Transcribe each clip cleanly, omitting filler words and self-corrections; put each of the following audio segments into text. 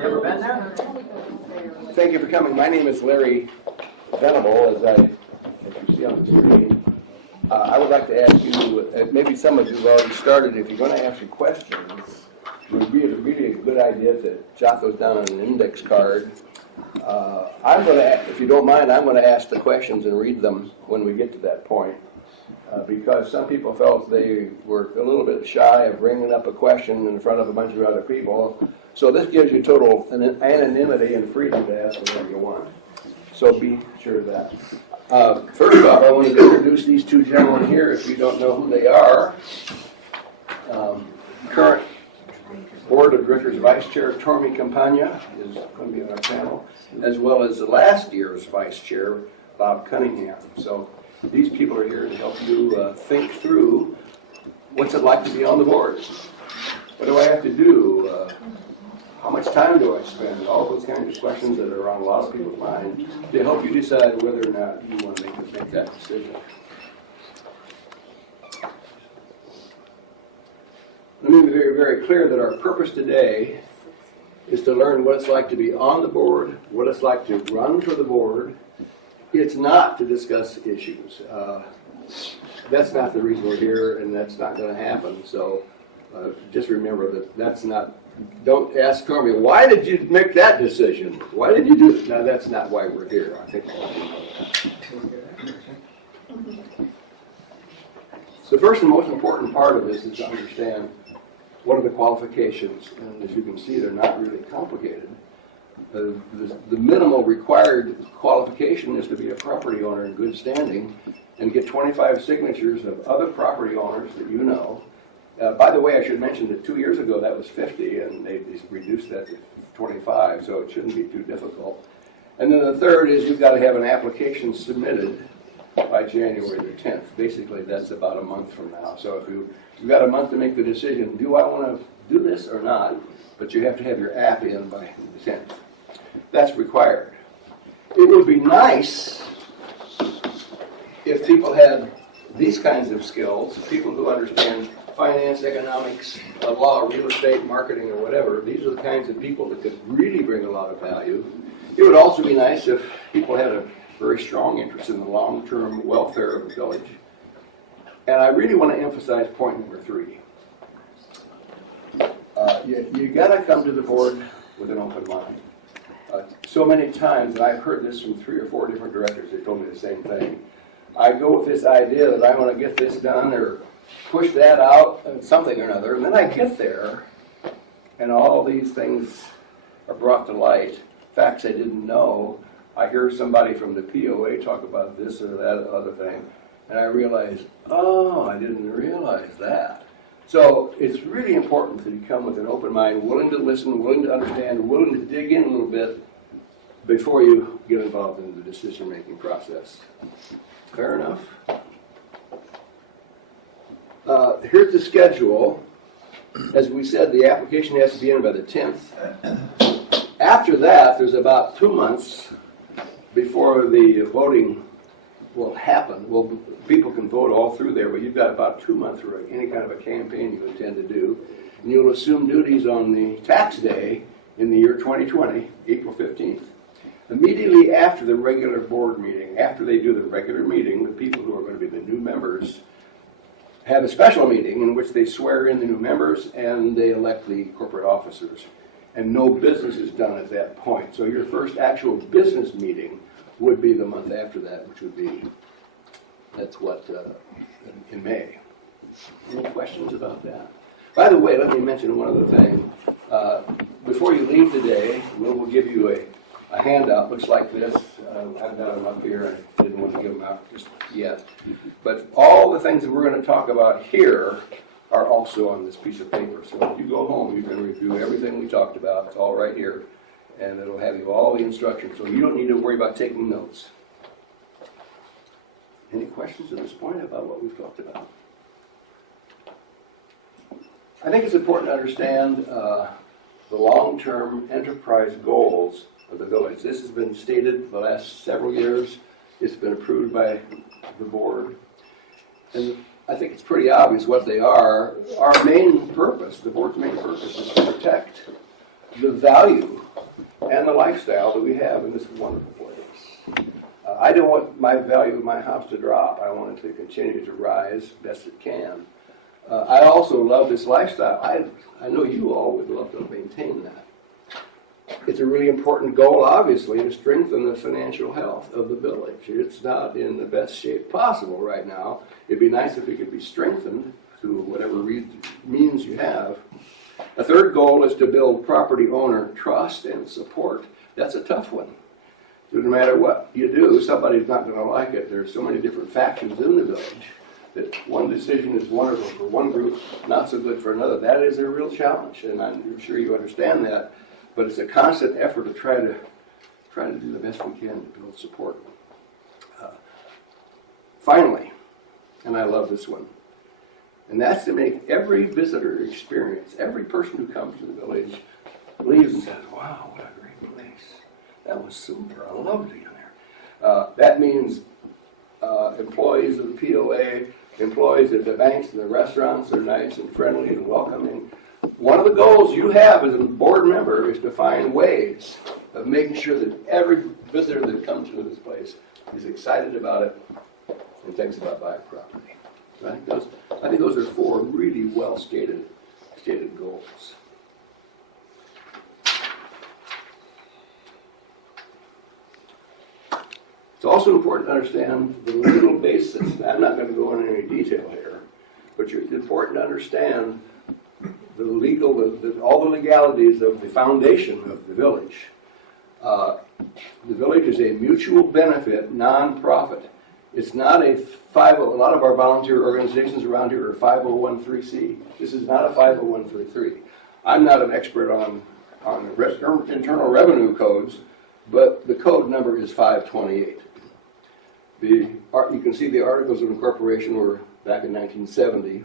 Ever been there? Thank you for coming. My name is Larry Venable, as you see on the screen. I would like to ask you, maybe some of you have already started, if you're going to ask your questions, it would be really a good idea to jot those down on an index card. I'm going to, if you don't mind, I'm going to ask the questions and read them when we get to that point. Because some people felt they were a little bit shy of bringing up a question in front of a bunch of other people. So this gives you total anonymity and freedom to ask whatever you want. So be sure of that. First off, I want to introduce these two gentlemen here, if you don't know who they are. Current Board of Directors Vice Chair Tormy Campagna is going to be on our panel, as well as the last year's Vice Chair, Bob Cunningham. So these people are here to help you think through what's it like to be on the board. What do I have to do? How much time do I spend? All those kinds of questions that are on a lot of people's minds to help you decide whether or not you want to make that decision. Let me be very, very clear that our purpose today is to learn what it's like to be on the board, what it's like to run for the board. It's not to discuss issues. That's not the reason we're here, and that's not going to happen. So just remember that that's not, don't ask Tormy, why did you make that decision? Why did you do it? No, that's not why we're here. I think a lot of you know that. The first and most important part of this is to understand what are the qualifications. And as you can see, they're not really complicated. The minimal required qualification is to be a property owner in good standing and get 25 signatures of other property owners that you know. By the way, I should mention that 2 years ago that was 50, and they reduced that to 25, so it shouldn't be too difficult. And then the third is you've got to have an application submitted by January the 10th. Basically, that's about a month from now. So if you've got a month to make the decision, do I want to do this or not? But you have to have your app in by the 10th. That's required. It would be nice if people had these kinds of skills, people who understand finance, economics, law, real estate, marketing, or whatever. These are the kinds of people that could really bring a lot of value. It would also be nice if people had a very strong interest in the long-term welfare of the village. And I really want to emphasize point number 3. You got to come to the board with an open mind. So many times, and I've heard this from 3 or 4 different directors, they told me the same thing. I go with this idea that I want to get this done or push that out, something or another, and then I get there, and all these things are brought to light, facts I didn't know. I hear somebody from the POA talk about this or that other thing, and I realize, oh, I didn't realize that. So it's really important that you come with an open mind, willing to listen, willing to understand, willing to dig in a little bit before you get involved in the decision-making process. Fair enough? Here's the schedule. As we said, the application has to be in by the 10th. After that, there's about 2 months before the voting will happen. Well, people can vote all through there, but you've got about 2 months for any kind of a campaign you intend to do. And you'll assume duties on the tax day in the year 2020, April 15th. Immediately after the regular board meeting, after they do the regular meeting, the people who are going to be the new members have a special meeting in which they swear in the new members and they elect the corporate officers. And no business is done at that point. So your first actual business meeting would be the month after that, which would be, in May. Any questions about that? By the way, let me mention one other thing. Before you leave today, we'll give you a handout. Looks like this. I've got them up here. I didn't want to give them out just yet. But all the things that we're going to talk about here are also on this piece of paper. So if you go home, you can review everything we talked about. It's all right here. And it'll have you all the instructions. So you don't need to worry about taking notes. Any questions at this point about what we've talked about? I think it's important to understand the long-term enterprise goals of the village. This has been stated the last several years. It's been approved by the board. And I think it's pretty obvious what they are. Our main purpose, the board's main purpose, is to protect the value and the lifestyle that we have in this wonderful place. I don't want my value of my house to drop. I want it to continue to rise best it can. I also love this lifestyle. I know you all would love to maintain that. It's a really important goal, obviously, to strengthen the financial health of the village. It's not in the best shape possible right now. It'd be nice if it could be strengthened through whatever means you have. A third goal is to build property owner trust and support. That's a tough one. So no matter what you do, somebody's not going to like it. There's so many different factions in the village that one decision is wonderful for one group, not so good for another. That is a real challenge, and I'm sure you understand that. But it's a constant effort to try to do the best we can to build support. Finally, and I love this one, and that's to make every visitor experience, every person who comes to the village leaves and says, wow, what a great place. That was super. I loved being there. That means employees of the POA, employees at the banks and the restaurants are nice and friendly and welcoming. One of the goals you have as a board member is to find ways of making sure that every visitor that comes to this place is excited about it and thinks about buying property. So I think those are four really well stated goals. It's also important to understand the legal basis. Now, I'm not going to go into any detail here, but it's important to understand the legal, all the legalities of the foundation of the village. The village is a mutual benefit nonprofit. It's not a a lot of our volunteer organizations around here are 501(c). This is not a 501(c). I'm not an expert on internal revenue codes, but the code number is 528. You can see the Articles of Incorporation were back in 1970.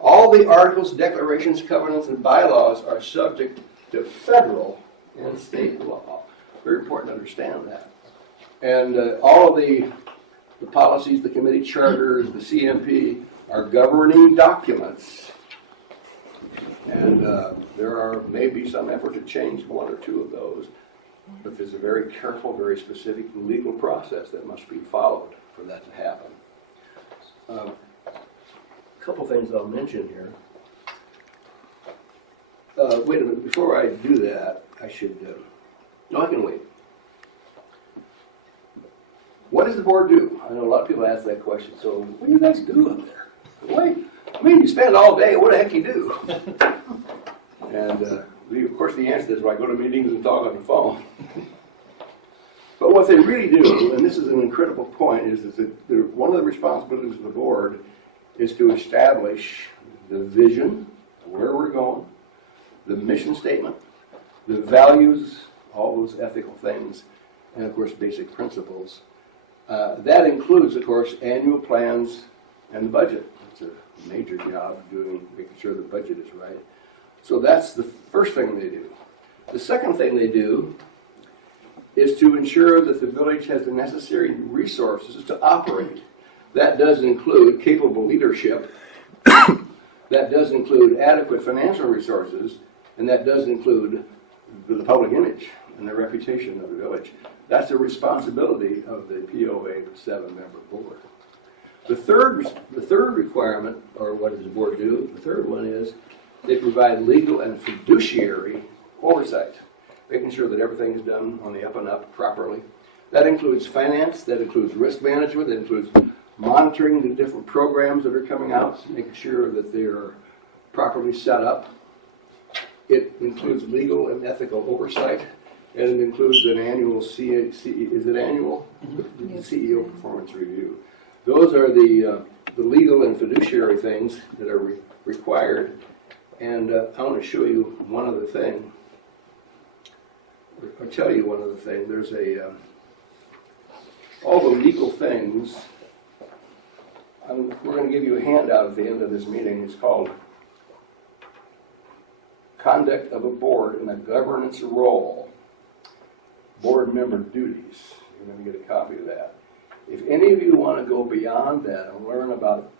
All the articles, declarations, covenants, and bylaws are subject to federal and state law. Very important to understand that. And all of the policies, the committee charters, the CMP are governing documents. And there may be some effort to change one or two of those. But there's a very careful, very specific legal process that must be followed for that to happen. A couple things I'll mention here. Wait a minute, before I do that, I should, no, I can wait. What does the board do? I know a lot of people ask that question, so what do you guys do up there? Wait, I mean, you spend all day, what the heck you do? And of course the answer is, well, I go to meetings and talk on the phone. But what they really do, and this is an incredible point, is that one of the responsibilities of the board is to establish the vision, where we're going, the mission statement, the values, all those ethical things, and of course basic principles. That includes, of course, annual plans and the budget. It's a major job making sure the budget is right. So that's the first thing they do. The second thing they do is to ensure that the village has the necessary resources to operate. That does include capable leadership. That does include adequate financial resources, and that does include the public image and the reputation of the village. That's a responsibility of the POA 7-member board. The third requirement, or what does the board do? The third one is they provide legal and fiduciary oversight, making sure that everything is done on the up and up properly. That includes finance, that includes risk management, that includes monitoring the different programs that are coming out, making sure that they are properly set up. It includes legal and ethical oversight, and it includes an annual is it annual? The CEO performance review. Those are the legal and fiduciary things that are required. And I want to show you one other thing, or tell you one other thing. There's all the legal things. We're going to give you a handout at the end of this meeting. It's called Conduct of a Board in a Governance Role, Board Member Duties. You're going to get a copy of that. If any of you want to go beyond that and learn about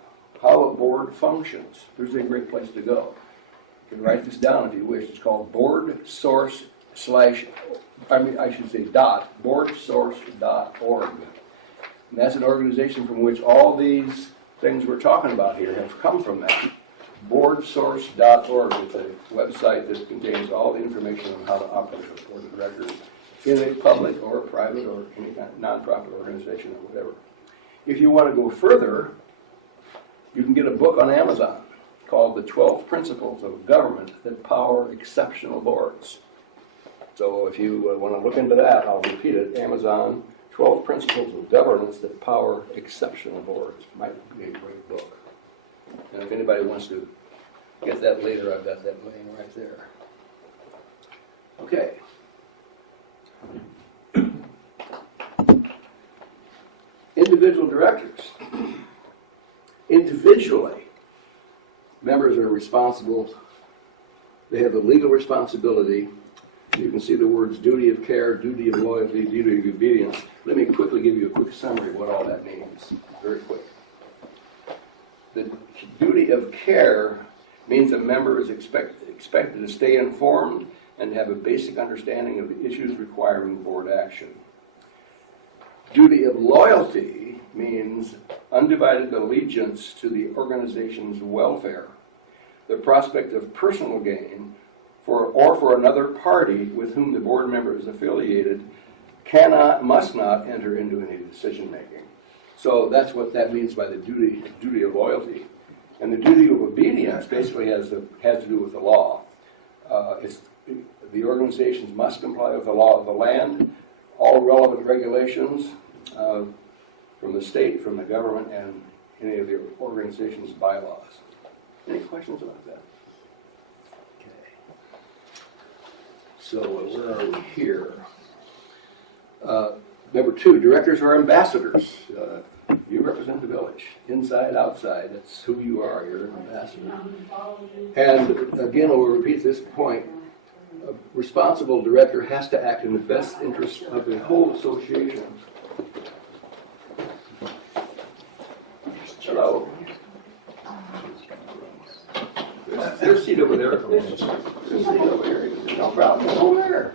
how a board functions, there's a great place to go. can write this down if you wish. It's called boardsource.org. And that's an organization from which all these things we're talking about here have come from that. Boardsource.org is a website that contains all the information on how to operate a board of directors in a public or private or any kind of nonprofit organization or whatever. If you want to go further, you can get a book on Amazon called The 12 Principles of Government That Power Exceptional Boards. So if you want to look into that, I'll repeat it, Amazon, 12 Principles of Governance That Power Exceptional Boards. Might be a great book. And if anybody wants to get that later, I've got that laying right there. Okay. Individual directors. Individually, members are responsible. They have a legal responsibility. You can see the words duty of care, duty of loyalty, duty of obedience. Let me quickly give you a quick summary of what all that means. Very quick. The duty of care means a member is expected to stay informed and have a basic understanding of the issues requiring board action. Duty of loyalty means undivided allegiance to the organization's welfare. The prospect of personal gain for another party with whom the board member is affiliated must not enter into any decision making. So that's what that means by the duty of loyalty. And the duty of obedience basically has to do with the law. The organizations must comply with the law of the land, all relevant regulations from the state, from the government, and any of the organization's bylaws. Any questions about that? Okay. So where are we here? Number 2, directors are ambassadors. You represent the village, inside, outside. That's who you are. You're an ambassador. And again, we'll repeat this point. A responsible director has to act in the best interest of the whole association. Hello. There's a seat over there. There's a seat over here. No problem. Over there.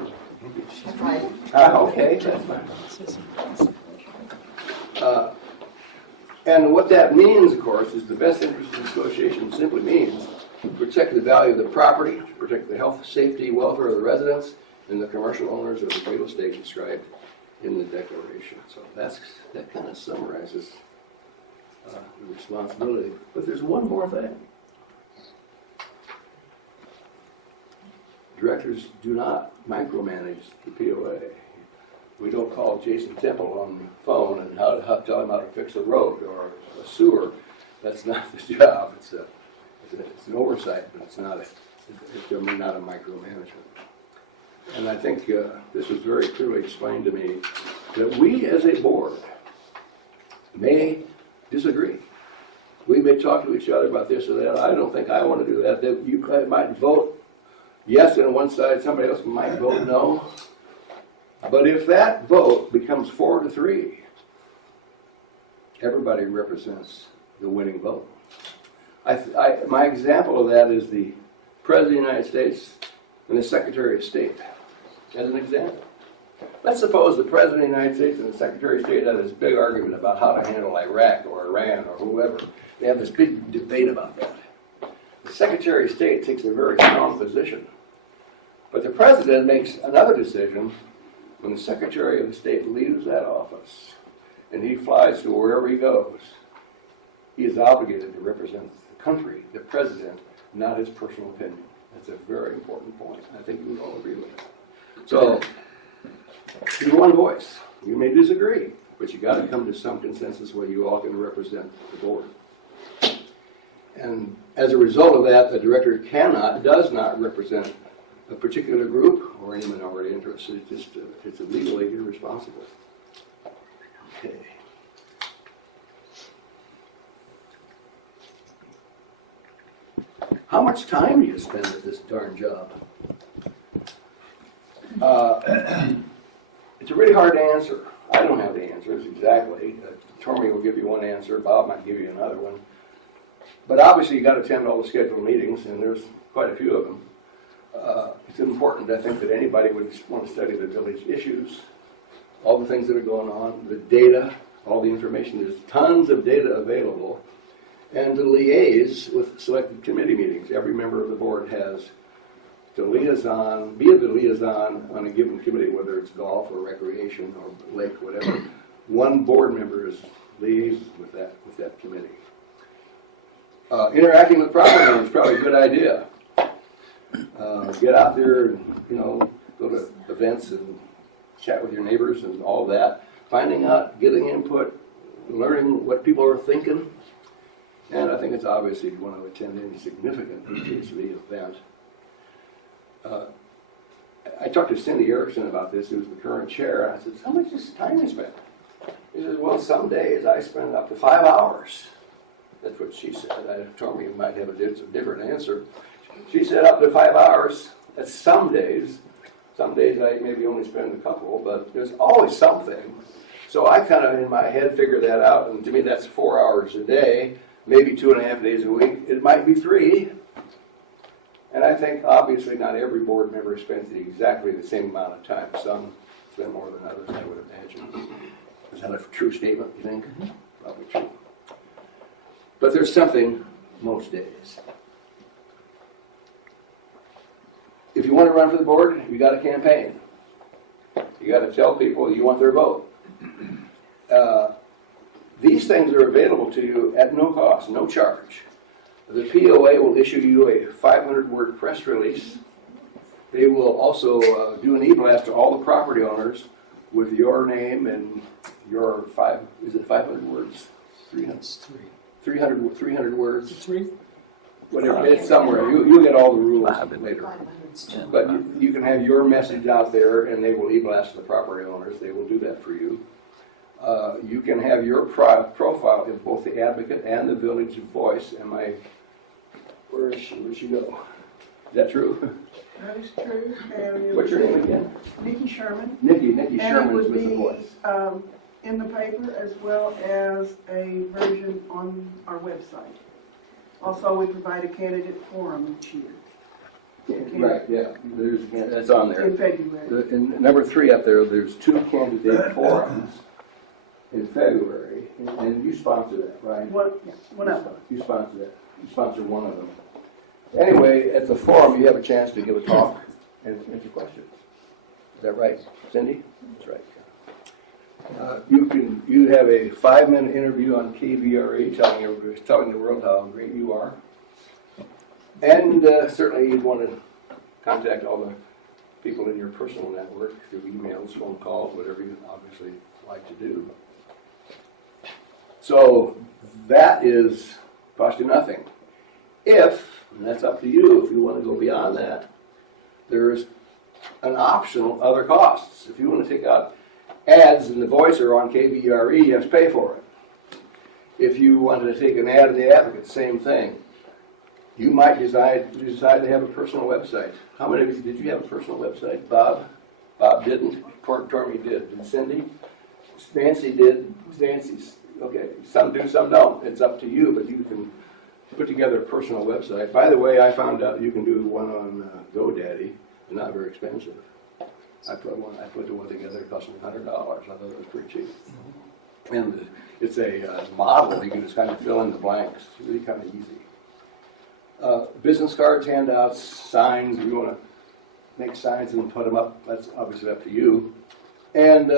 Okay, that's fine. And what that means, of course, is the best interest of the association simply means protect the value of the property, protect the health, safety, welfare of the residents, and the commercial owners of the real estate described in the declaration. So that kind of summarizes the responsibility. But there's one more thing. Directors do not micromanage the POA. We don't call Jason Temple on the phone and tell him how to fix a road or a sewer. That's not the job. It's an oversight, but it's not a micromanagement. And I think this was very clearly explained to me that we as a board may disagree. We may talk to each other about this or that. I don't think I want to do that. You might vote yes on one side, somebody else might vote no. But if that vote becomes 4-3, everybody represents the winning vote. My example of that is the President of the United States and the Secretary of State, as an example. Let's suppose the President of the United States and the Secretary of State had this big argument about how to handle Iraq or Iran or whoever. They have this big debate about that. The Secretary of State takes a very strong position. But the President makes another decision when the Secretary of State leaves that office and he flies to wherever he goes. He is obligated to represent the country, the President, not his personal opinion. That's a very important point. I think we would all agree with that. So, in one voice. You may disagree, but you got to come to some consensus where you all can represent the board. And as a result of that, the director does not represent a particular group or any minority interest. It's legally irresponsible. Okay. How much time do you spend at this darn job? It's really hard to answer. I don't have the answers exactly. Tommy will give you one answer. Bob might give you another one. But obviously, you got to attend all the scheduled meetings, and there's quite a few of them. It's important, I think, that anybody would want to study the village issues, all the things that are going on, the data, all the information. There's tons of data available. And to liaise with selected committee meetings. Every member of the board has to liaison, be the liaison on a given committee, whether it's golf or recreation or lake, whatever. One board member is liaised with that committee. Interacting with property owners is probably a good idea. Get out there and, go to events and chat with your neighbors and all that. Finding out, getting input, learning what people are thinking. And I think it's obvious if you want to attend any significant HSV event. I talked to Cindy Erickson about this, who's the current chair, and I said, how much time you spend? He says, well, some days I spend up to 5 hours. That's what she said. I told me you might have a different answer. She said up to 5 hours. That's some days. Some days I maybe only spend a couple, but there's always something. So I kind of, in my head, figured that out, and to me that's 4 hours a day, maybe 2.5 days a week. It might be 3. And I think, obviously, not every board member spends exactly the same amount of time. Some spend more than others, I would imagine. Is that a true statement, you think? Mm-hmm. Probably true. But there's something most days. If you want to run for the board, you got a campaign. You got to tell people you want their vote. These things are available to you at no cost, no charge. The POA will issue you a 500-word press release. They will also do an e-blast to all the property owners with your name and your 500 words? 300. 300 words. 3? Whatever, it's somewhere. You'll get all the rules later. But you can have your message out there, and they will e-blast to the property owners. They will do that for you. You can have your profile in both the Advocate and the Village Voice. Where is she? Where'd she go? Is that true? That is true. What's your name again? Nikki Sherman. Nikki Sherman is with the Voice. In the paper as well as a version on our website. Also, we provide a candidate forum each year. Right, yeah. That's on there. In February. In number 3 up there, there's 2 candidate forums in February, and you sponsor that, right? One of them. You sponsor that. You sponsor one of them. Anyway, at the forum, you have a chance to give a talk and answer questions. Is that right, Cindy? That's right. You have a 5-minute interview on KVRA telling the world how great you are. And certainly you'd want to contact all the people in your personal network through emails, phone calls, whatever you obviously like to do. So that is cost you nothing. And that's up to you if you want to go beyond that, there's an optional other costs. If you want to take out ads in the Voice or on KVRE, you have to pay for it. If you wanted to take an ad in the Advocate, same thing. You might decide to have a personal website. How many of you, did you have a personal website? Bob? Bob didn't. Tormy did. Did Cindy? Nancy did. Nancy's. Okay. Some do, some don't. It's up to you, but you can put together a personal website. By the way, I found out you can do one on GoDaddy. They're not very expensive. I put the one together. It cost me $100. I thought it was pretty cheap. And it's a model. You can just kind of fill in the blanks. It's really kind of easy. Business cards, handouts, signs. If you want to make signs and put them up, that's obviously up to you. And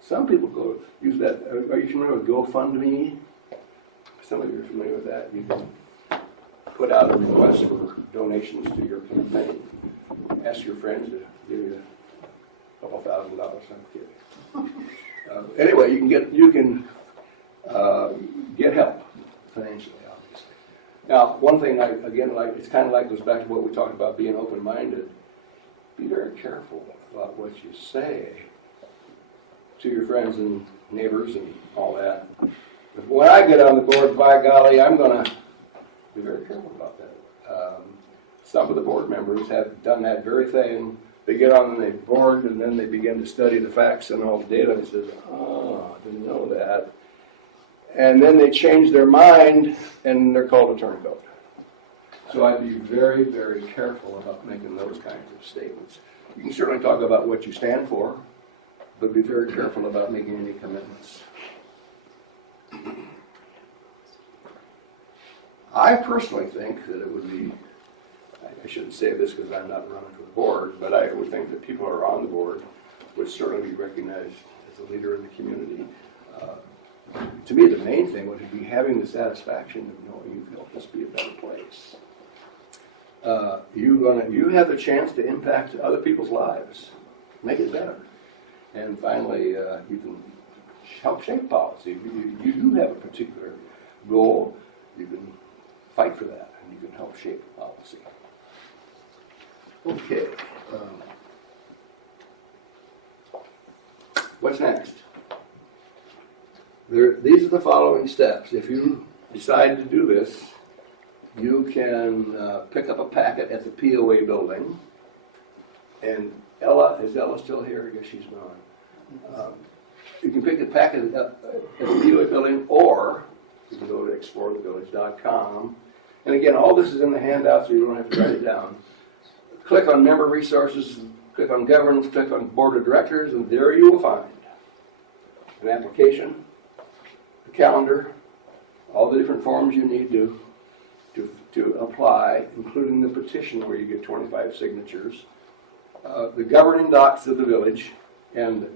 some people use that. Are you familiar with GoFundMe? Some of you are familiar with that. You can put out a request for donations to your campaign. Ask your friends to give you a couple $1,000. I'm kidding. Anyway, you can get help financially, obviously. Now, one thing it's kind of like goes back to what we talked about being open-minded. Be very careful about what you say to your friends and neighbors and all that. But when I get on the board, by golly, I'm going to be very careful about that. Some of the board members have done that very thing. They get on the board and then they begin to study the facts and all the data and says, oh, I didn't know that. And then they change their mind and they're called a turncoat. So I'd be very, very careful about making those kinds of statements. You can certainly talk about what you stand for, but be very careful about making any commitments. I personally think that it would be, I shouldn't say this because I'm not running for the board, but I would think that people who are on the board would certainly be recognized as a leader in the community. To me, the main thing would be having the satisfaction of knowing you've helped this be a better place. You have the chance to impact other people's lives, make it better. And finally, you can help shape policy. You do have a particular goal. You can fight for that, and you can help shape policy. Okay. What's next? These are the following steps. If you decide to do this, you can pick up a packet at the POA building. And is Ella still here? I guess she's gone. You can pick the packet up at the POA building, or you can go to explorethevillage.com. And again, all this is in the handout, so you don't have to write it down. Click on Member Resources, click on Governance, click on Board of Directors, and there you will find an application, a calendar, all the different forms you need to apply, including the petition where you get 25 signatures, the governing docs of the village, and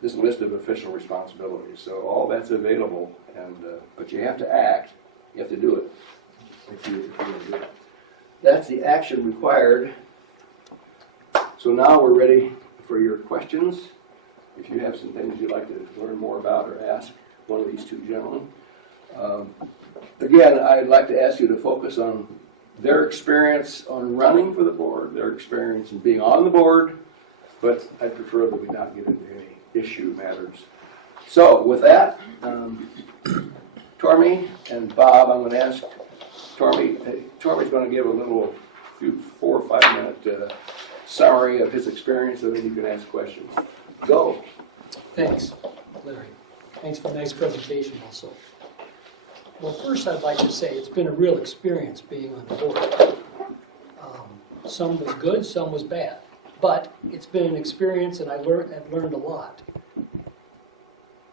this list of official responsibilities. So all that's available, and but you have to act. You have to do it if you want to do it. That's the action required. So now we're ready for your questions. If you have some things you'd like to learn more about or ask one of these two gentlemen. Again, I'd like to ask you to focus on their experience on running for the board, their experience in being on the board, but I prefer that we not get into any issue matters. So with that, Tormy and Bob, I'm going to ask Tormy's going to give a little 4 or 5 minute summary of his experience, and then you can ask questions. Go. Thanks, Larry. Thanks for a nice presentation also. Well, first I'd like to say it's been a real experience being on the board. Some was good, some was bad. But it's been an experience, and I've learned a lot.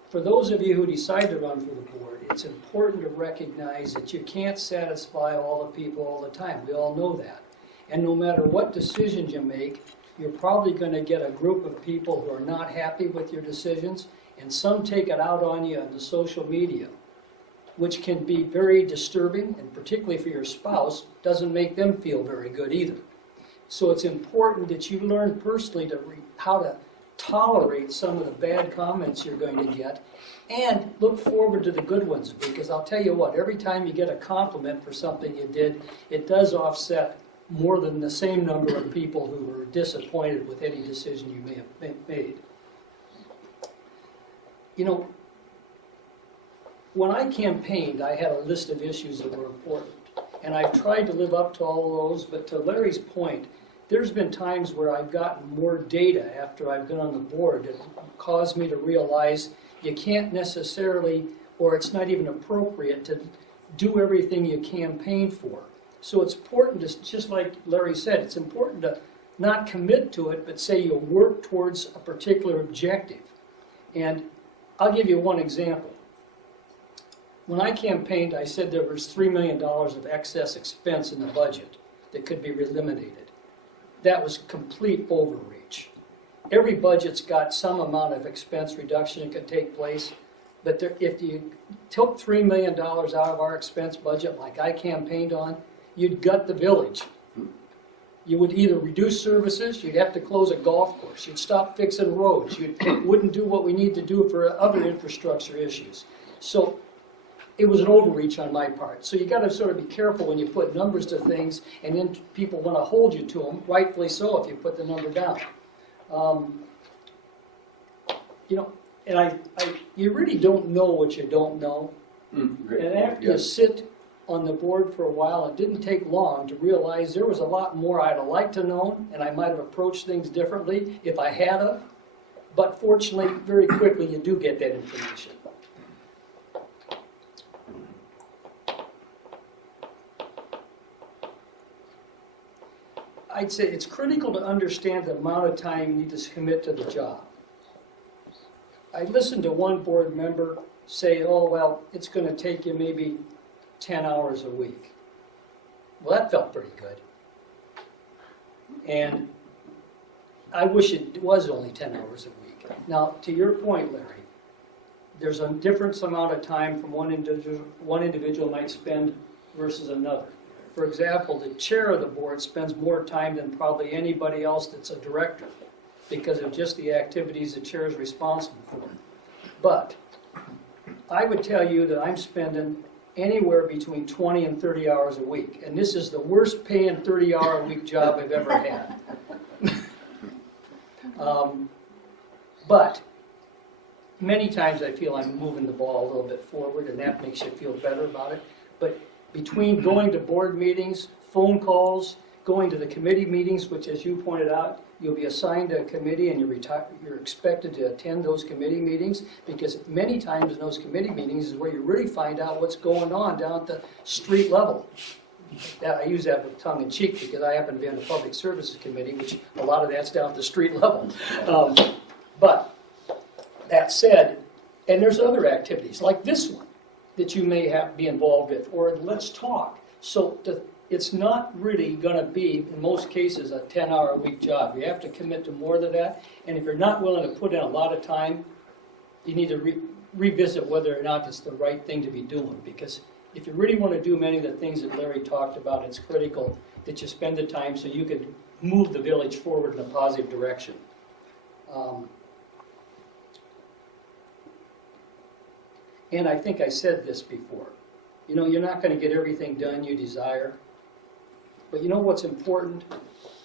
For those of you who decide to run for the board, it's important to recognize that you can't satisfy all the people all the time. We all know that. And no matter what decisions you make, you're probably going to get a group of people who are not happy with your decisions, and some take it out on you on the social media, which can be very disturbing, and particularly for your spouse, doesn't make them feel very good either. So it's important that you learn personally how to tolerate some of the bad comments you're going to get, and look forward to the good ones, because I'll tell you what, every time you get a compliment for something you did, it does offset more than the same number of people who were disappointed with any decision you may have made. You know, when I campaigned, I had a list of issues that were important, and I've tried to live up to all of those, but to Larry's point, there's been times where I've gotten more data after I've been on the board that caused me to realize you can't necessarily, or it's not even appropriate to do everything you campaign for. So it's important to, just like Larry said, it's important to not commit to it, but say you work towards a particular objective. And I'll give you one example. When I campaigned, I said there was $3 million of excess expense in the budget that could be eliminated. That was complete overreach. Every budget's got some amount of expense reduction that could take place, but if you took $3 million out of our expense budget like I campaigned on, you'd gut the village. You would either reduce services, you'd have to close a golf course, you'd stop fixing roads, you wouldn't do what we need to do for other infrastructure issues. So it was an overreach on my part. So you got to sort of be careful when you put numbers to things, and then people want to hold you to them, rightfully so if you put the number down. You know, and you really don't know what you don't know. And after you sit on the board for a while, it didn't take long to realize there was a lot more I'd have liked to know, and I might have approached things differently if I had of. But fortunately, very quickly you do get that information. I'd say it's critical to understand the amount of time you need to commit to the job. I listened to one board member say, oh, well, it's going to take you maybe 10 hours a week. Well, that felt pretty good. And I wish it was only 10 hours a week. Now, to your point, Larry, there's a different amount of time from one individual might spend versus another. For example, the chair of the board spends more time than probably anybody else that's a director because of just the activities the chair is responsible for. But I would tell you that I'm spending anywhere between 20 and 30 hours a week, and this is the worst paying 30-hour-a-week job I've ever had. But many times I feel I'm moving the ball a little bit forward, and that makes you feel better about it. But between going to board meetings, phone calls, going to the committee meetings, which, as you pointed out, you'll be assigned to a committee and you're expected to attend those committee meetings, because many times in those committee meetings is where you really find out what's going on down at the street level. I use that with tongue in cheek because I happen to be on the Public Services Committee, which a lot of that's down at the street level. But that said, and there's other activities like this one that you may be involved with, or Let's Talk. So it's not really going to be, in most cases, a 10-hour-a-week job. You have to commit to more than that, and if you're not willing to put in a lot of time, you need to revisit whether or not it's the right thing to be doing, because if you really want to do many of the things that Larry talked about, it's critical that you spend the time so you could move the village forward in a positive direction. And I think I said this before. You know, you're not going to get everything done you desire. But you know what's important?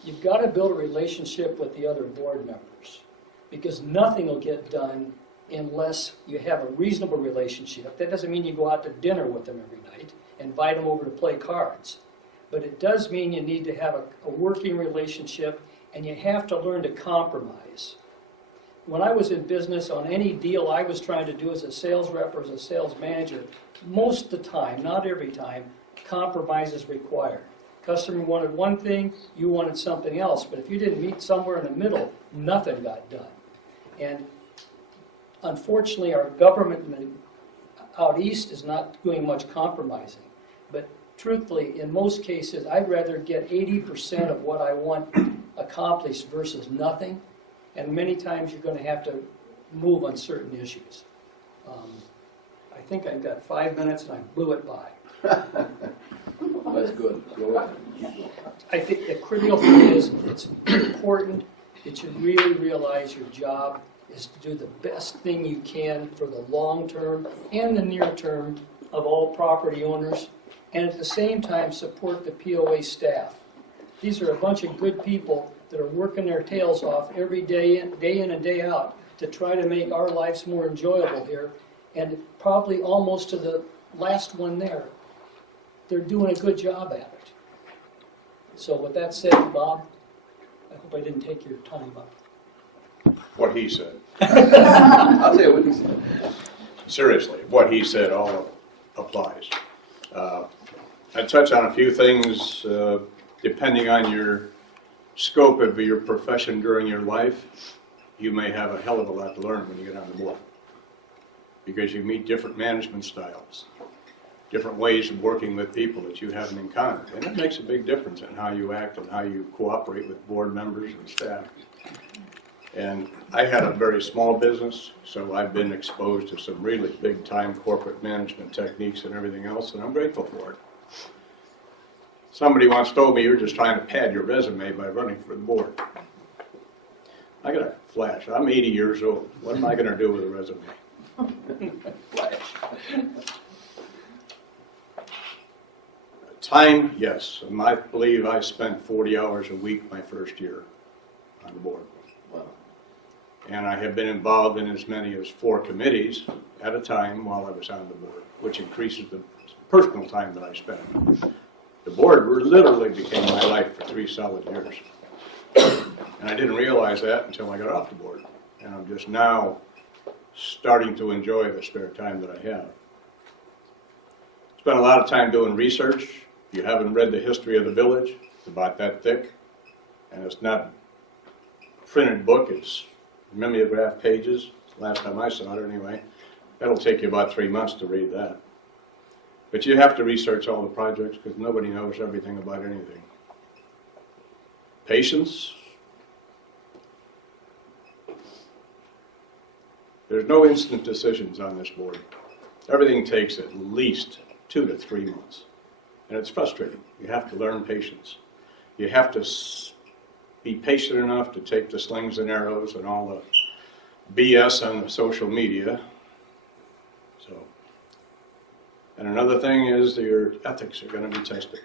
You've got to build a relationship with the other board members, because nothing will get done unless you have a reasonable relationship. That doesn't mean you go out to dinner with them every night, invite them over to play cards. But it does mean you need to have a working relationship, and you have to learn to compromise. When I was in business, on any deal I was trying to do as a sales rep or as a sales manager, most of the time, not every time, compromise is required. Customer wanted one thing, you wanted something else, but if you didn't meet somewhere in the middle, nothing got done. And unfortunately, our government out east is not doing much compromising. But truthfully, in most cases, I'd rather get 80% of what I want accomplished versus nothing. And many times you're going to have to move on certain issues. I think I've got 5 minutes and I blew it by. That's good. Go ahead. I think the critical thing is it's important that you really realize your job is to do the best thing you can for the long term and the near term of all property owners, and at the same time support the POA staff. These are a bunch of good people that are working their tails off every day in and day out to try to make our lives more enjoyable here, and probably almost to the last one there. They're doing a good job at it. So with that said, Bob, I hope I didn't take your time up. What he said. I'll tell you what he said. Seriously, what he said all applies. I touch on a few things depending on your scope of your profession during your life. You may have a hell of a lot to learn when you get on the board, because you meet different management styles, different ways of working with people that you haven't encountered. And it makes a big difference in how you act and how you cooperate with board members and staff. And I had a very small business, so I've been exposed to some really big-time corporate management techniques and everything else, and I'm grateful for it. Somebody once told me, you're just trying to pad your resume by running for the board. I got a flash. I'm 80 years old. What am I going to do with a resume? Flash. Time, yes. I believe I spent 40 hours a week my first year on the board. Wow. And I have been involved in as many as 4 committees at a time while I was on the board, which increases the personal time that I spend. The board literally became my life for 3 solid years. And I didn't realize that until I got off the board. And I'm just now starting to enjoy the spare time that I have. Spent a lot of time doing research. If you haven't read the history of the village, it's about that thick. And it's not printed book, it's mimeograph pages, last time I saw it anyway. That'll take you about 3 months to read that. But you have to research all the projects because nobody knows everything about anything. Patience. There's no instant decisions on this board. Everything takes at least 2 to 3 months. And it's frustrating. You have to learn patience. You have to be patient enough to take the slings and arrows and all the BS on the social media. So, and another thing is that your ethics are going to be tested.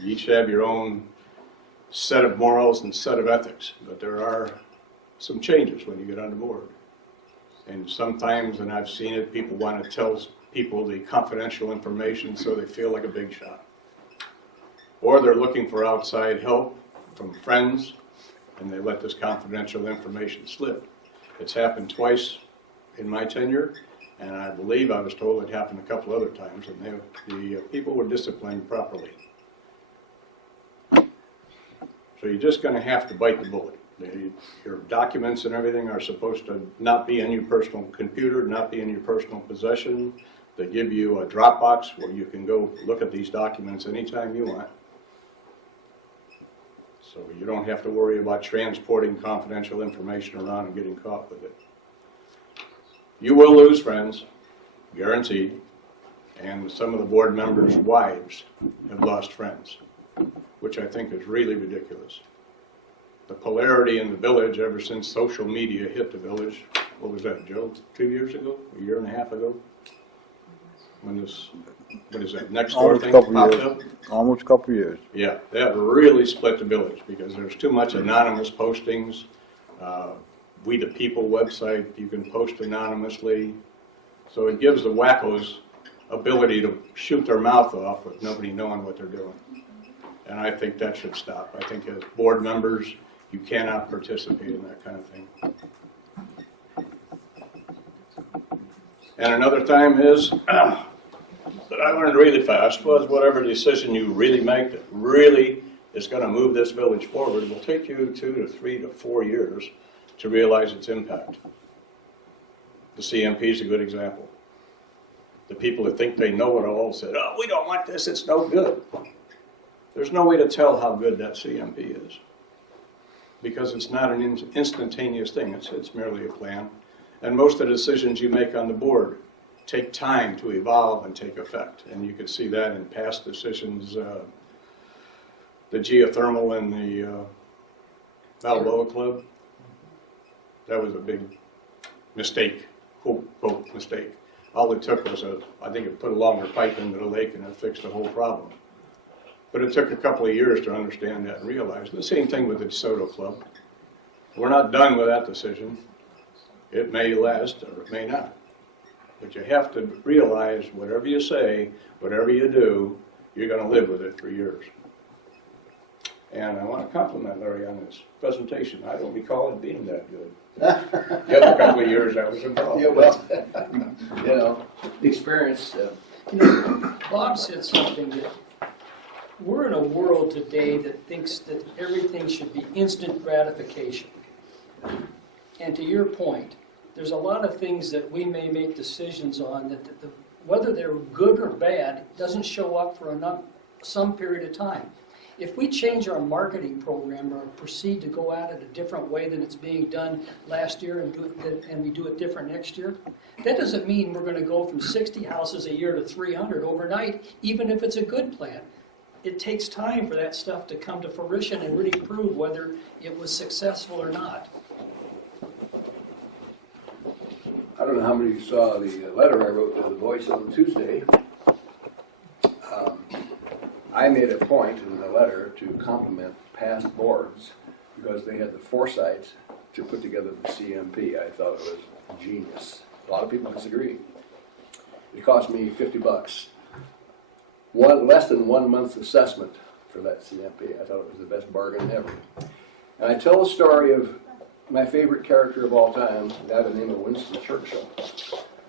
You each have your own set of morals and set of ethics, but there are some changes when you get on the board. And sometimes, and I've seen it, people want to tell people the confidential information so they feel like a big shot. Or they're looking for outside help from friends, and they let this confidential information slip. It's happened twice in my tenure, and I believe I was told it happened a couple other times, and the people were disciplined properly. So you're just going to have to bite the bullet. Your documents and everything are supposed to not be in your personal computer, not be in your personal possession. They give you a Dropbox where you can go look at these documents anytime you want. So you don't have to worry about transporting confidential information around and getting caught with it. You will lose friends, guaranteed. And some of the board members' wives have lost friends, which I think is really ridiculous. The polarity in the village ever since social media hit the village, what was that, Joe, 2 years ago, a year and a half ago? When this, what is that, next door thing popped up? Almost a couple of years. Yeah, that really split the village because there's too much anonymous postings. We the People website, you can post anonymously. So it gives the wackos ability to shoot their mouth off with nobody knowing what they're doing. And I think that should stop. I think as board members, you cannot participate in that kind of thing. And another time is, that I learned really fast, was whatever decision you really make that really is going to move this village forward will take you 2 to 3 to 4 years to realize its impact. The CMP is a good example. The people that think they know it all said, oh, we don't want this, it's no good. There's no way to tell how good that CMP is because it's not an instantaneous thing. It's merely a plan. And most of the decisions you make on the board take time to evolve and take effect. And you can see that in past decisions, the geothermal and the Balboa Club. That was a big mistake, quote, mistake. All it took was I think it put a longer pipe into the lake and it fixed the whole problem. But it took a couple of years to understand that and realize. The same thing with the DeSoto Club. We're not done with that decision. It may last or it may not. But you have to realize whatever you say, whatever you do, you're going to live with it for years. And I want to compliment Larry on his presentation. I don't recall it being that good. The other couple of years I was involved. Yeah, well, you know, the experience. You know, Bob said something that we're in a world today that thinks that everything should be instant gratification. And to your point, there's a lot of things that we may make decisions on that whether they're good or bad doesn't show up for some period of time. If we change our marketing program or proceed to go at it a different way than it's being done last year and we do it different next year, that doesn't mean we're going to go from 60 houses a year to 300 overnight, even if it's a good plan. It takes time for that stuff to come to fruition and really prove whether it was successful or not. I don't know how many of you saw the letter I wrote to the Voice on Tuesday. I made a point in the letter to compliment past boards because they had the foresight to put together the CMP. I thought it was genius. A lot of people disagree. It cost me $50. Less than 1 month's assessment for that CMP. I thought it was the best bargain ever. And I tell a story of my favorite character of all time, a guy by the name of Winston Churchill.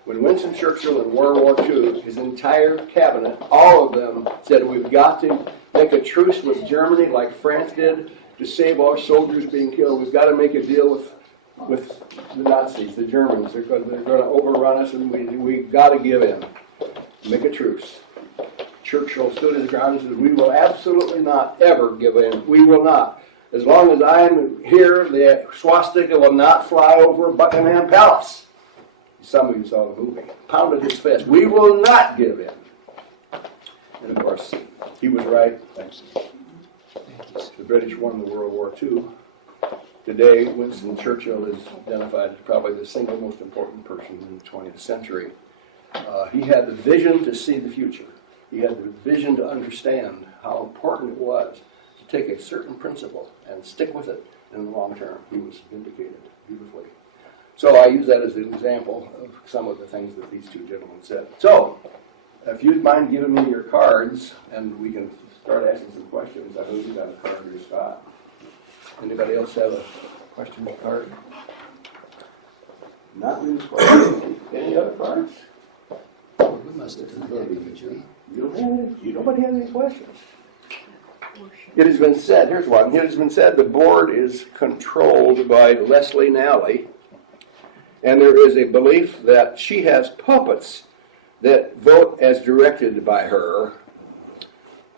When Winston Churchill in World War II, his entire cabinet, all of them said, we've got to make a truce with Germany like France did, to save our soldiers being killed. We've got to make a deal with the Nazis, the Germans. They're going to overrun us, and we've got to give in. Make a truce. Churchill stood his ground and said, we will absolutely not ever give in. We will not. As long as I'm here, the swastika will not fly over Buckingham Palace. Some of you saw the movie. Pounded his fist. We will not give in. And of course, he was right. Thanks. The British won the World War II. Today, Winston Churchill is identified as probably the single most important person in the 20th century. He had the vision to see the future. He had the vision to understand how important it was to take a certain principle and stick with it in the long term. He was vindicated beautifully. So I use that as an example of some of the things that these two gentlemen said. So, if you'd mind giving me your cards, and we can start asking some questions. I know you got a card here, Scott. Anybody else have a question card? Not really question. Any other cards? We must have done a heck of a job. Nobody has any questions. It has been said, here's one. It has been said the board is controlled by Leslie Nally, and there is a belief that she has puppets that vote as directed by her.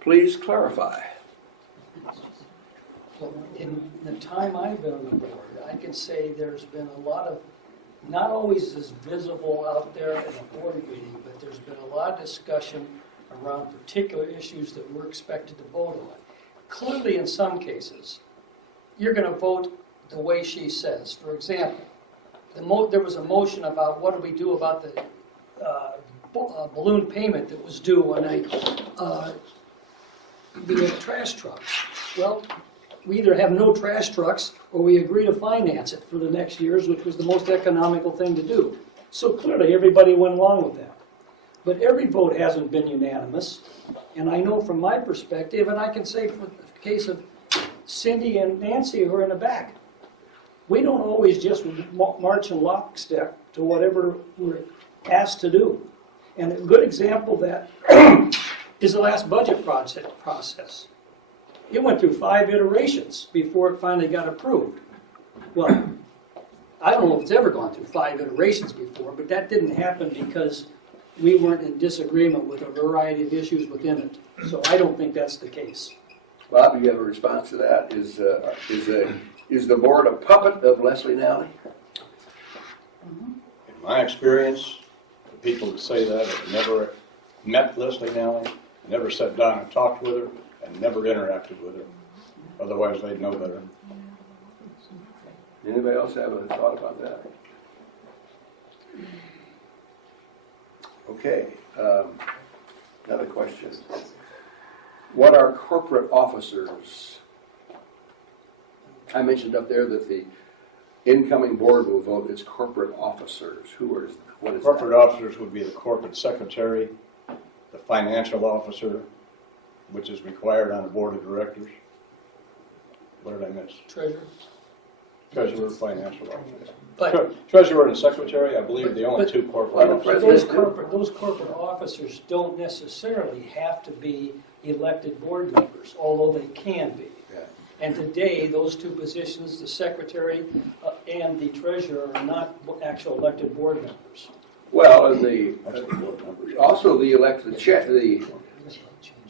Please clarify. Well, in the time I've been on the board, I can say there's been a lot of, not always as visible out there in a board meeting, but there's been a lot of discussion around particular issues that we're expected to vote on. Clearly, in some cases, you're going to vote the way she says. For example, there was a motion about what do we do about the balloon payment that was due on the trash trucks. Well, we either have no trash trucks or we agree to finance it for the next years, which was the most economical thing to do. So clearly everybody went along with that. But every vote hasn't been unanimous. And I know from my perspective, and I can say for the case of Cindy and Nancy who are in the back, we don't always just march in lockstep to whatever we're asked to do. And a good example of that is the last budget process. It went through 5 iterations before it finally got approved. Well, I don't know if it's ever gone through 5 iterations before, but that didn't happen because we weren't in disagreement with a variety of issues within it. So I don't think that's the case. Bob, do you have a response to that? Is the board a puppet of Leslie Nally? In my experience, the people that say that have never met Leslie Nally, never sat down and talked with her, and never interacted with her. Otherwise, they'd know better. Anybody else have a thought about that? Okay, another question. What are corporate officers? I mentioned up there that the incoming board will vote as corporate officers. What is Corporate that? officers would be the corporate secretary, the financial officer, which is required on the board of directors. What did I miss? Treasurer? Treasurer, financial officer. But Treasurer and secretary, I believe, the only two corporate officers. those corporate officers don't necessarily have to be elected board members, although they can be. Yeah. And today, those two positions, the secretary and the treasurer, are not actual elected board members. Well, and also the elected chair.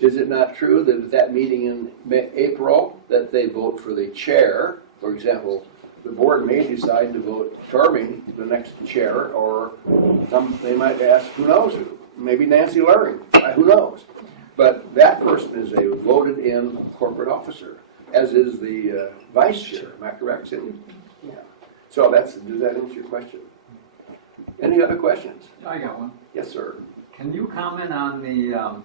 Is it not true that at that meeting in April that they vote for the chair? For example, the board may decide to vote for me, the next chair, or they might ask, who knows who? Maybe Nancy Luring, who knows? But that person is a voted-in corporate officer, as is the vice chair. Am I correct, Cindy? Yeah. So does that answer your question? Any other questions? I got one. Yes, sir. Can you comment on the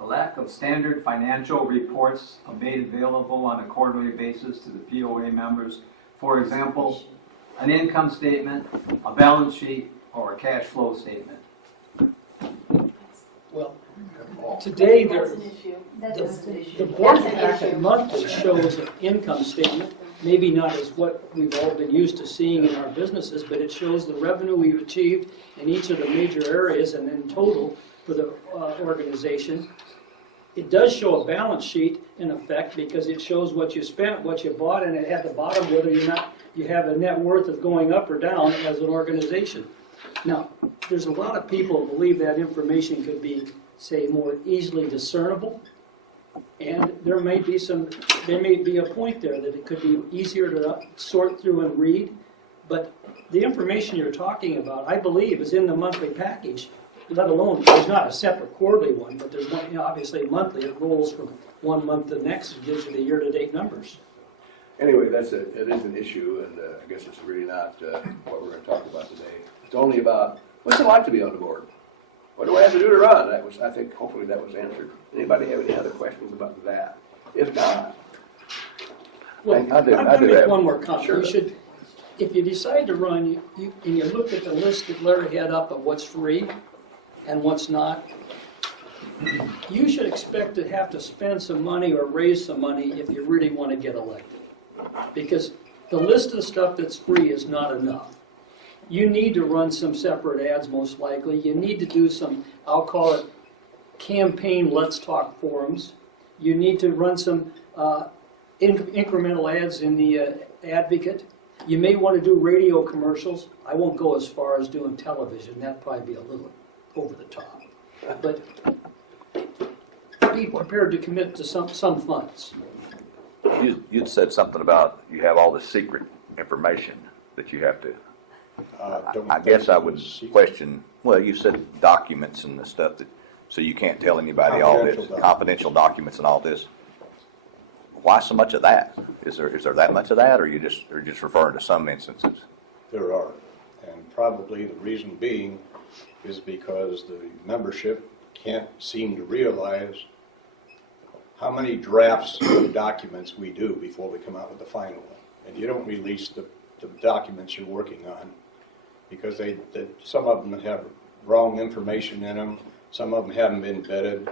lack of standard financial reports made available on a quarterly basis to the POA members? For example, an income statement, a balance sheet, or a cash flow statement. Well, today, That's an issue. That is an the issue. board That's an packet issue. monthly shows an income statement, maybe not as what we've all been used to seeing in our businesses, but it shows the revenue we've achieved in each of the major areas and in total for the organization. It does show a balance sheet in effect because it shows what you spent, what you bought, and at the bottom whether or not you have a net worth of going up or down as an organization. Now, there's a lot of people who believe that information could be, say, more easily discernible. And there may be a point there that it could be easier to sort through and read. But the information you're talking about, I believe, is in the monthly package, let alone, there's not a separate quarterly one, but there's one, obviously monthly. It rolls from one month to the next and gives you the year-to-date numbers. Anyway, it is an issue, and I guess it's really not what we're going to talk about today. It's only about, what's it like to be on the board? What do I have to do to run? I think, hopefully that was answered. Anybody have any other questions about that? If not, Well, I do I'm going to make have- one more comment. Sure. You should, if you decide to run, and you look at the list that Larry had up of what's free and what's not, you should expect to have to spend some money or raise some money if you really want to get elected. Because the list of stuff that's free is not enough. You need to run some separate ads most likely. You need to do some, I'll call it campaign let's talk forums. You need to run some incremental ads in the Advocate. You may want to do radio commercials. I won't go as far as doing television. That'd probably be a little over the top. But be prepared to commit to some funds. You'd said something about you have all this secret information that you have to. I guess I would question, well, you said documents and the stuff that, so you can't tell anybody all this, confidential documents and all this. Why so much of that? Is there that much of that, or you're just referring to some instances? There are, and probably the reason being is because the membership can't seem to realize how many drafts of documents we do before we come out with the final one. And you don't release the documents you're working on because some of them have wrong information in them, some of them haven't been vetted.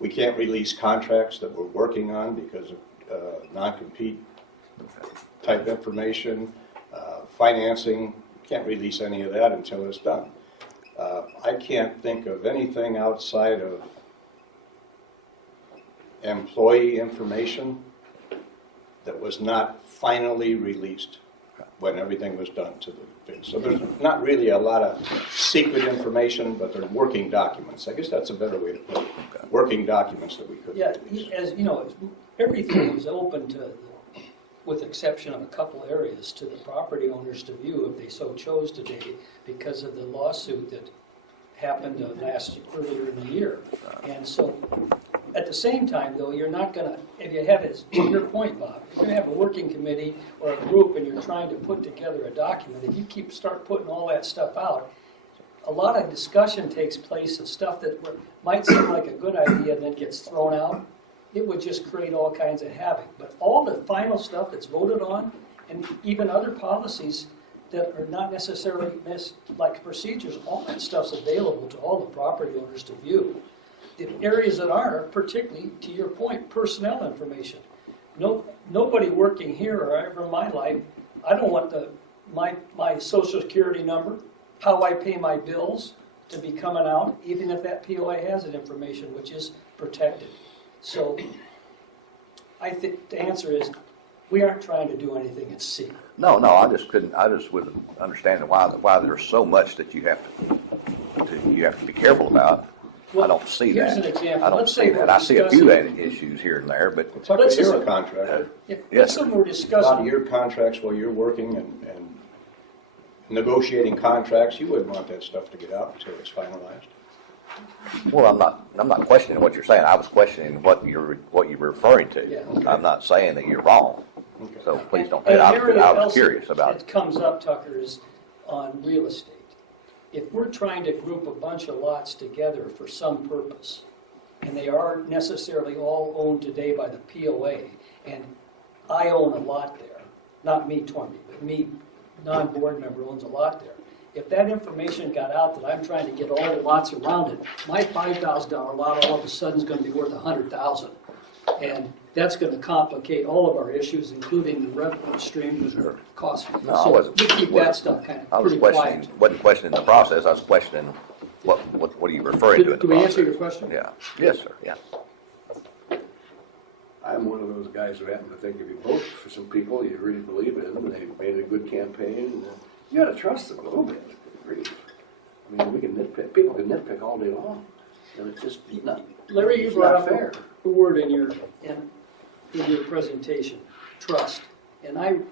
We can't release contracts that we're working on because of non-compete type information, financing. Can't release any of that until it's done. I can't think of anything outside of employee information that was not finally released when everything was done to the thing. So there's not really a lot of secret information, but they're working documents. I guess that's a better way to put it. Working documents that we could release. As you know, everything is open to, with exception of a couple areas, to the property owners to view if they so chose today because of the lawsuit that happened earlier in the year. And so, at the same time, though, you're not going to, if you have it, to your point, Bob, if you're going to have a working committee or a group and you're trying to put together a document, if you start putting all that stuff out, a lot of discussion takes place of stuff that might seem like a good idea and then gets thrown out. It would just create all kinds of havoc. But all the final stuff that's voted on, and even other policies that are not necessarily like procedures, all that stuff's available to all the property owners to view. The areas that are, particularly, to your point, personnel information. Nobody working here or ever in my life, I don't want my social security number, how I pay my bills to be coming out, even if that POA has that information, which is protected. So I think the answer is we aren't trying to do anything in secret. No, I just wouldn't understand why there's so much that you have to be careful about. Well, I don't see here's that. an example. I don't Let's see say that. we're I see a few discussing- issues here and there, but It's like Let's you're just- a contractor. If Yes, something we're A lot of discussing, your contracts while you're working and negotiating contracts, you wouldn't want that stuff to get out until it's finalized. well, I'm not questioning what you're saying. I was questioning what you're referring to. Yeah. I'm not saying that you're wrong. Okay. So please don't. And I an area was else curious about that comes up, Tucker, is on real estate. If we're trying to group a bunch of lots together for some purpose, and they aren't necessarily all owned today by the POA, and I own a lot there, not me, Tormy, but me, non-board member, owns a lot there. If that information got out that I'm trying to get all the lots around it, my $5,000 lot all of a sudden is going to be worth $100,000. And that's going to complicate all of our issues, including the revenue stream, the cost. No, I So wasn't- we keep that stuff kind I of was pretty questioning, quiet. wasn't questioning the process. I was questioning what are you referring to in the Did we answer process? your question? Yeah. Yes, sir. Yeah. I'm one of those guys who happen to think if you vote for some people you really believe in, and they made a good campaign, you gotta trust them a little bit. Really. I mean, we can nitpick, people can nitpick all day long, and it's just not, Larry, you it's brought not up fair. a word in your presentation, trust. And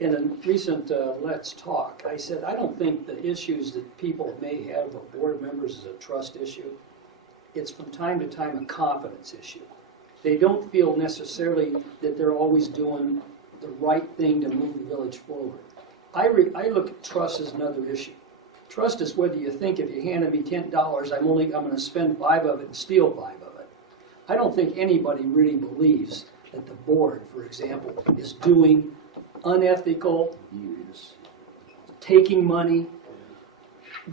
in a recent Let's Talk, I said, I don't think the issues that people may have with board members is a trust issue. It's from time to time a confidence issue. They don't feel necessarily that they're always doing the right thing to move the village forward. I look at trust as another issue. Trust is whether you think if you handed me $10, I'm going to spend 5 of it and steal 5 of it. I don't think anybody really believes that the board, for example, is doing unethical, taking money,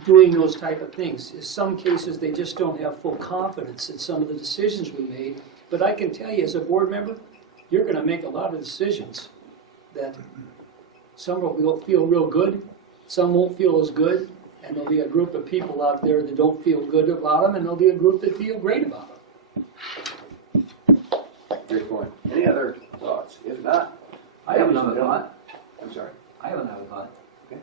doing those type of things. In some cases, they just don't have full confidence in some of the decisions we made. But I can tell you, as a board member, you're going to make a lot of decisions that some will feel real good, some won't feel as good, and there'll be a group of people out there that don't feel good about them, and there'll be a group that feel great about them. Great point. Any other thoughts? If not, I have another thought. I'm sorry. I have another thought. Okay.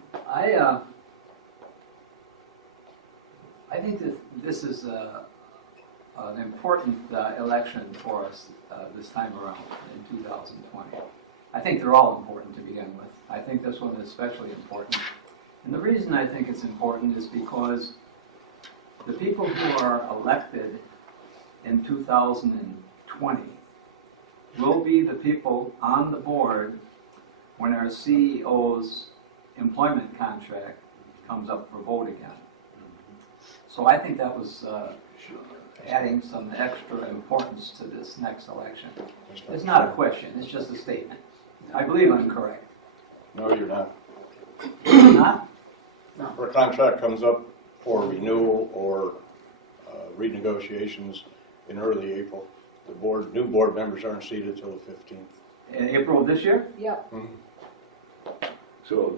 I think that this is an important election for us this time around in 2020. I think they're all important to begin with. I think this one is especially important. And the reason I think it's important is because the people who are elected in 2020 will be the people on the board when our CEO's employment contract comes up for vote again. So I think that was adding some extra importance to this next election. It's not a question, it's just a statement. I believe I'm correct. No, you're not. Not? If a contract comes up for renewal or renegotiations in early April, the new board members aren't seated until the 15th. In April of this year? Yep. So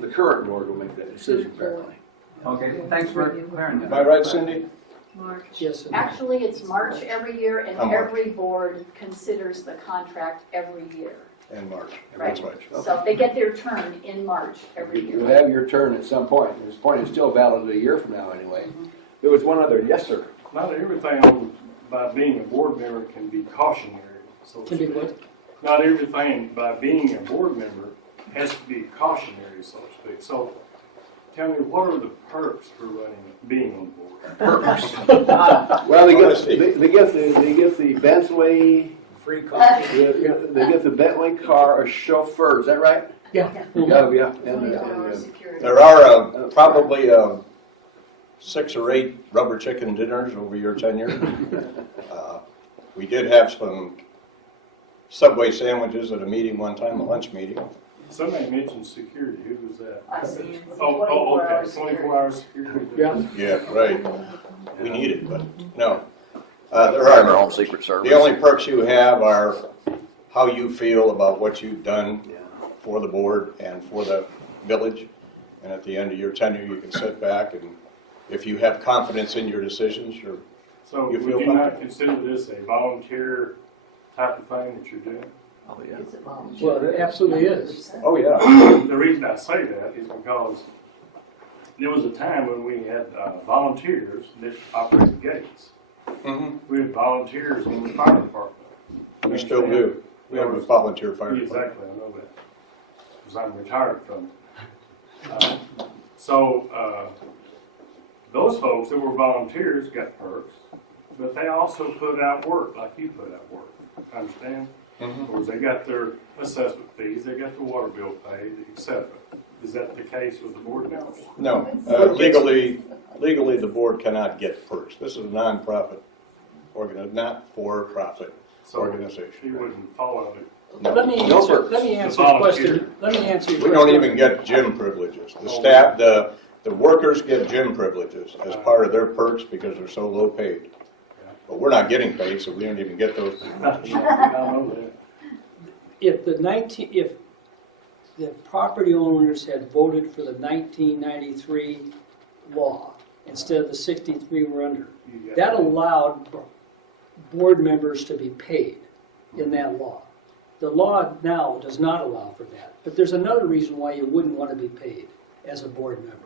the current board will make that decision apparently. Okay, thanks for clearing that. Am I right, Cindy? March. Yes. Actually, it's March every year, and How much? every board considers the contract every year. In March. Right. That's right. So they get their turn in March every You'll year. have your turn at some point. This point is still valid a year from now anyway. There was one other, yes, sir. Not everything by being a board member can be cautionary. So to Can be speak. what? Not everything by being a board member has to be cautionary, so to speak. So tell me, what are the perks for being on the board? Well, they Honesty. get the Bentley, Free coffee. they get the Bentley car, a chauffeur, is that right? Yeah. Yeah. 24-hour security. There are probably 6 or 8 rubber chicken dinners over your tenure. We did have some Subway sandwiches at a meeting one time, a lunch meeting. Somebody mentioned security. Who was that? I see. Oh, 24-hour okay. security. 24-hour security. Yeah. Yeah, right. We need it, but no. There Our are, own Secret Service. the only perks you have are how you feel about what you've done for the board and for the village. And at the end of your tenure, you can sit back and if you have confidence in your decisions, So You would feel you not comfortable? consider this a volunteer type of thing that you're doing? Oh, yeah. Is it volunteer? Well, it absolutely is. oh yeah. The reason I say that is because there was a time when we had volunteers that operated gates. Mhm. We had volunteers on the fire department. We still do. We have a volunteer fire department. Exactly, I know that, because I'm retired from it. So those folks that were volunteers got perks, but they also put out work like you put out work, understand? Mhm. Or they got their assessment fees, they got the water bill paid, etc. Is that the case with the board now? No, legally, the board cannot get perks. This is a non-profit, not for-profit So you organization. wouldn't fall under it. No. Let me No answer perks. the question. Let me answer your We question. don't even get gym privileges. The staff, the workers get gym privileges as part of their perks because they're so low paid. But we're not getting paid, so we don't even get those. I know that. If the property owners had voted for the 1993 law instead of the 63 we're under, You got that allowed board members to be paid in that law. The law now does not allow for that, but there's another reason why you wouldn't want to be paid as a board member.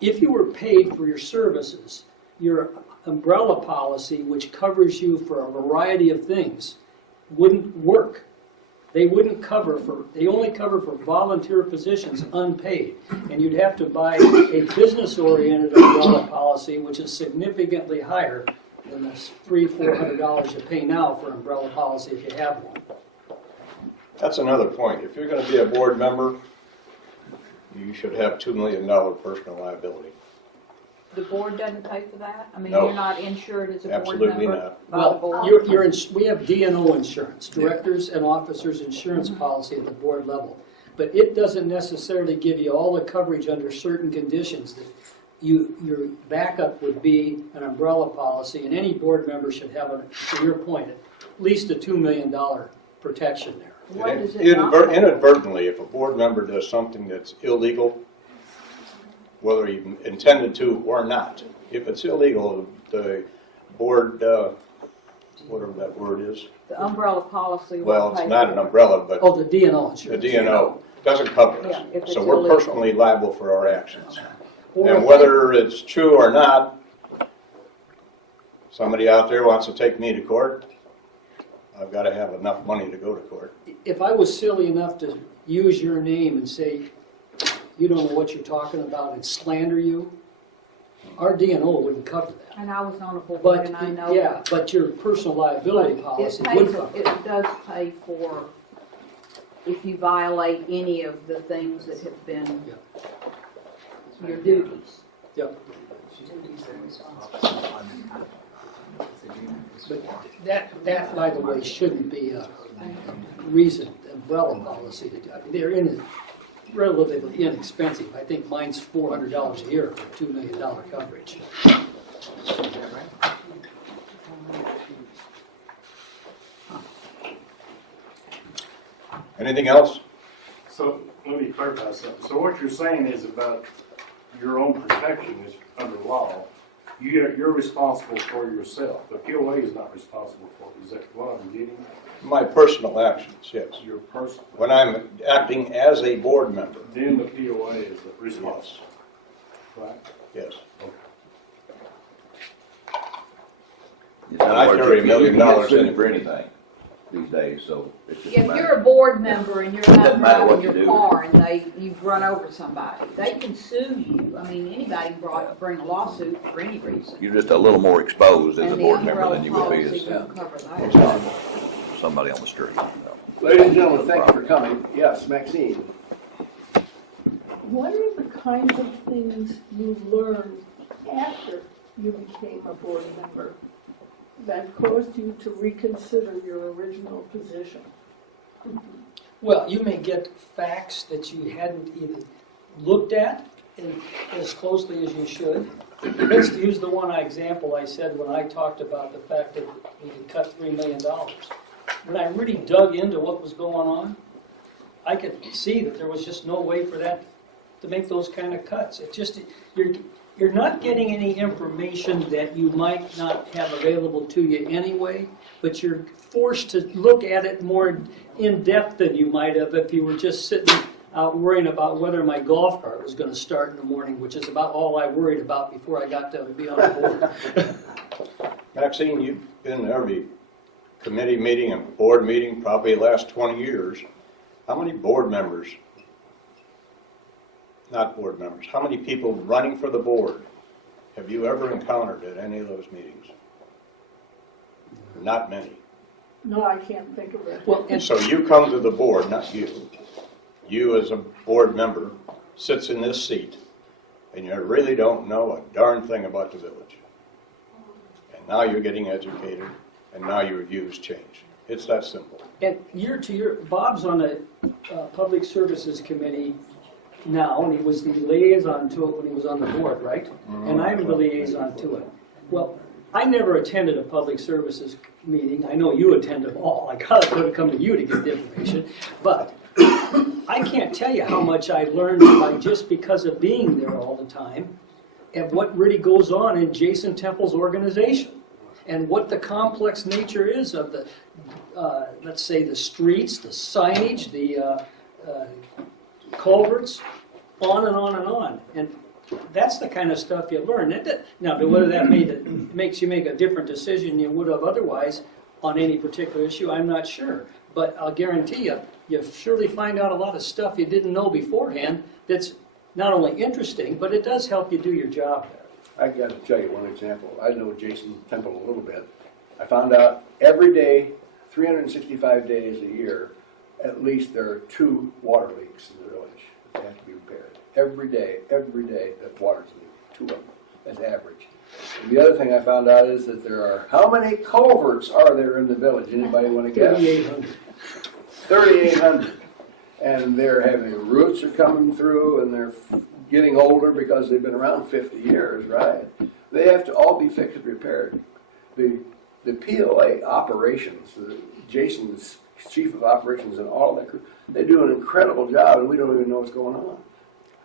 If you were paid for your services, your umbrella policy, which covers you for a variety of things, wouldn't work. They wouldn't cover they only cover for volunteer positions unpaid. And you'd have to buy a business-oriented umbrella policy, which is significantly higher than the $300-400 you pay now for an umbrella policy if you have one. That's another point. If you're going to be a board member, you should have $2 million personal liability. The board doesn't pay for that? I mean, No. you're not insured as a board Absolutely member? not. By the Well, board? we have D&O insurance, directors and officers insurance policy at the board level. But it doesn't necessarily give you all the coverage under certain conditions that your backup would be an umbrella policy, and any board member should have, to your point, at least a $2 million protection there. What does it not cover? Inadvertently, if a board member does something that's illegal, whether he intended to or not, if it's illegal, the board, whatever that word is, The umbrella policy will well, pay it's not for an it. umbrella, but Oh, the D&O the insurance. D&O doesn't cover Yeah, us. if it's So we're illegal. personally liable for our actions. Or And whether it's true or not, somebody out there wants to take me to court, I've got to have enough money to go to court. if I was silly enough to use your name and say, you don't know what you're talking about, and slander you, our D&O wouldn't cover that. And I was on a board But, and I know. yeah, but your personal liability policy It would pays, cover. it does pay for if you violate any of the things that have been your duties. Yep. But that, by the way, shouldn't be a reason, umbrella policy to do. I mean, they're relatively inexpensive. I think mine's $400 a year for $2 million coverage. Anything else? So let me clarify something. So what you're saying is about your own protection is under law. You're responsible for yourself. The POA is not responsible for it. Is that what I'm getting at? My personal actions, yes. Your personal. When I'm acting as a board member, Then the POA is responsible, right? yes. In And I other words, carry $1 you million can get sued in- for anything these days, so it's just a If matter. you're a board member and you're out Doesn't matter what driving you your do. car and you've run over somebody, they can sue you. I mean, anybody can bring a lawsuit for any reason. You're just a little more exposed as a And the board member umbrella than you would be policy as won't cover that. somebody on the street. So. Ladies and gentlemen, thank you for coming. Yes, Maxine. What are the kinds of things you learned after you became a board member that caused you to reconsider your original position? Well, you may get facts that you hadn't even looked at as closely as you should. Let's use the one example I said when I talked about the fact that we could cut $3 million. When I really dug into what was going on, I could see that there was just no way for that to make those kind of cuts. It just, you're not getting any information that you might not have available to you anyway, but you're forced to look at it more in depth than you might have if you were just sitting out worrying about whether my golf cart was going to start in the morning, which is about all I worried about before I got to be on the board. Maxine, you've been to every committee meeting and board meeting probably the last 20 years. How many board members, not board members, how many people running for the board have you ever encountered at any of those meetings? Not many. No, I can't think of it. Well, and So you come to the board, not you. You as a board member sits in this seat and you really don't know a darn thing about the village. And now you're getting educated and now your views change. It's that simple. And year to year, Bob's on the Public Services Committee now, and he was the liaison to it when he was on the board, right? And I'm the liaison to it. Well, I never attended a Public Services meeting. I know you attend them all. I could have come to you to get the information. But I can't tell you how much I learned by just because of being there all the time and what really goes on in Jason Temple's organization. and what the complex nature is of the, let's say, the streets, the signage, the culverts, on and on and on. And that's the kind of stuff you learn. Now, whether that makes you make a different decision than you would have otherwise on any particular issue, I'm not sure. But I'll guarantee you, you surely find out a lot of stuff you didn't know beforehand that's not only interesting, but it does help you do your job better. I got to tell you one example. I know Jason Temple a little bit. I found out every day, 365 days a year, at least there are 2 water leaks in the village that have to be repaired. Every day, that water's leaking, 2 of them, that's average. And the other thing I found out is that there are, how many culverts are there in the village? Anybody want to guess? 3,800. 3,800. And they're having, roots are coming through and they're getting older because they've been around 50 years, right? They have to all be fixed and repaired. The POA operations, Jason's chief of operations and all that crew, they do an incredible job and we don't even know what's going on.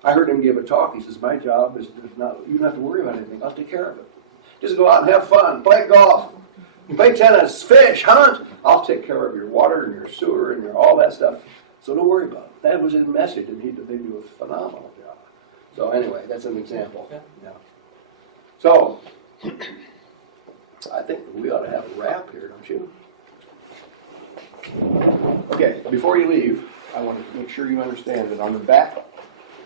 I heard him give a talk. He says, my job is not, you don't have to worry about anything. I'll take care of it. Just go out and have fun, play golf, play tennis, fish, hunt. I'll take care of your water and your sewer and your all that stuff. So don't worry about it. That was his message, and they do a phenomenal job. So anyway, that's an example. Yeah. So I think we ought to have a wrap here, don't you? Okay, before you leave, I want to make sure you understand that on the back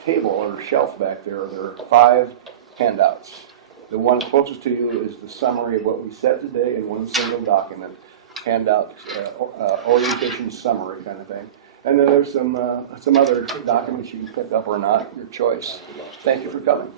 table or shelf back there are 5 handouts. The one closest to you is the summary of what we said today in one single document, handout, orientation summary kind of thing. And then there's some other documents you can pick up or not, your choice. Thank you for coming.